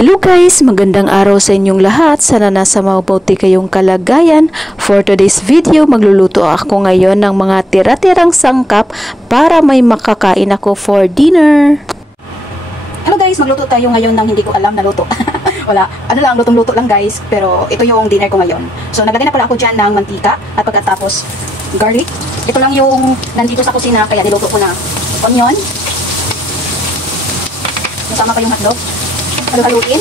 Hello guys! Magandang araw sa inyong lahat. Sana nasa mabuti kayong kalagayan. For today's video, magluluto ako ngayon ng mga tira-tirang sangkap para may makakain ako for dinner. Hello guys! Magluto tayo ngayon ng hindi ko alam na luto. Wala. Ano lang, lutong-luto lang guys. Pero ito yung dinner ko ngayon. So naglagay na pala ako dyan ng mantika at pagkatapos garlic. Ito lang yung nandito sa kusina kaya niluto ko na onion. Masama pa yung hotdog. Haluin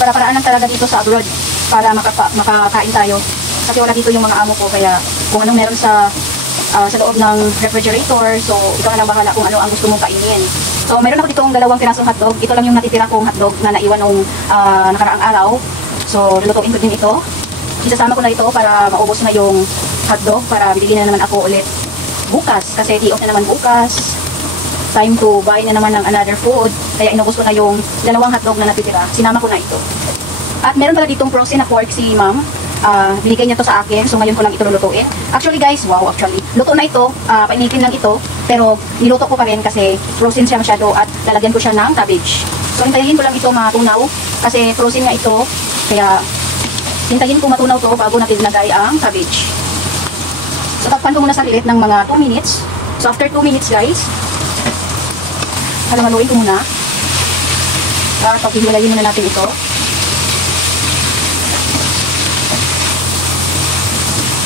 para paraan lang talaga dito sa abroad para makakain tayo kasi wala dito yung mga amo ko kaya kung anong meron sa loob ng refrigerator, so ikaw na lang bahala kung ano ang gusto mong kainin. So meron ako ditong 2 pirasong hotdog. Ito lang yung natitira kong hotdog na naiwan nung nakaraang araw, so lulutuin ko din ito. Isasama ko na ito para maubos na yung hotdog para bibili na naman ako ulit bukas kasi di-off na naman bukas. Time to buy na naman ng another food. Kaya inubos ko na yung 2 hotdog na natitira. Sinama ko na ito. At meron pala ditong frozen na pork si ma'am. Binigay niya to sa akin. So ngayon ko lang ito lulutuin. Actually guys, wow, luto na ito. Painitin lang ito. Pero niluto ko pa rin kasi frozen siya masyado at lalagyan ko siya ng cabbage. So hintayin ko lang ito matunaw kasi frozen nga ito. Kaya hintayin ko matunaw to bago natin ilagay ang cabbage. So takpan ko muna sa liit ng mga 2 minutes. So after 2 minutes guys, haluin ko muna. Paghihilayin muna natin ito.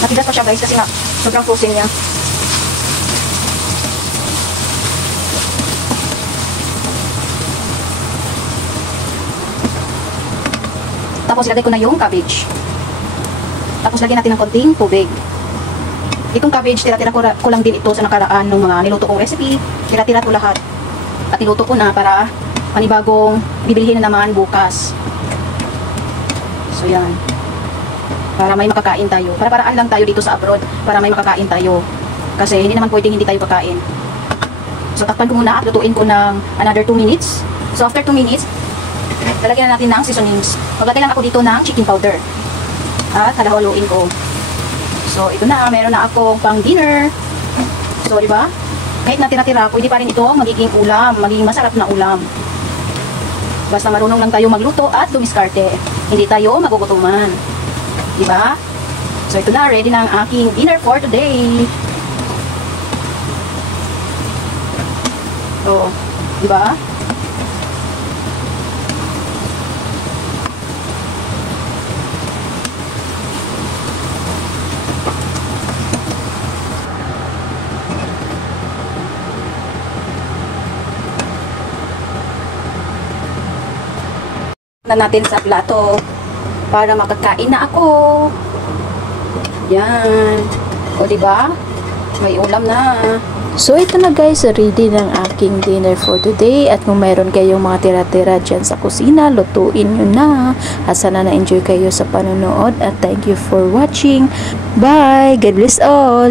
Matigas pa siya guys kasi nga sobrang frozen niya. Tapos ilagay ko na yung cabbage. Tapos lagyan natin ng konting tubig. Itong cabbage, tira-tira ko lang din ito sa nakaraan ng mga niluto kong recipe. Tira-tira ko lahat. At niluto ko na para panibagong bibilihin na naman bukas. So yan. Para may makakain tayo. Para paraan lang tayo dito sa abroad. Para may makakain tayo. Kasi hindi naman pwedeng hindi tayo kakain. So takpan ko muna at lutuin ko ng another 2 minutes. So after 2 minutes, lalagyan na natin ng seasonings. Maglagay lang ako dito ng chicken powder. At halahaluin ko. So ito na, meron na akong pang dinner. So diba? Kahit na tira-tira, pwede pa rin ito magiging ulam, magiging masarap na ulam. Basta marunong lang tayo magluto at dumiskarte. Hindi tayo magugutuman. Diba? So ito na, ready na ang aking dinner for today. So, diba? Na natin sa plato para makakain na ako. Yan. O diba? May ulam na. So ito na guys, ready ng aking dinner for today. At kung mayroon kayong mga tira-tira dyan sa kusina, lutuin nyo na. At sana na-enjoy kayo sa panonood. At thank you for watching. Bye! God bless all!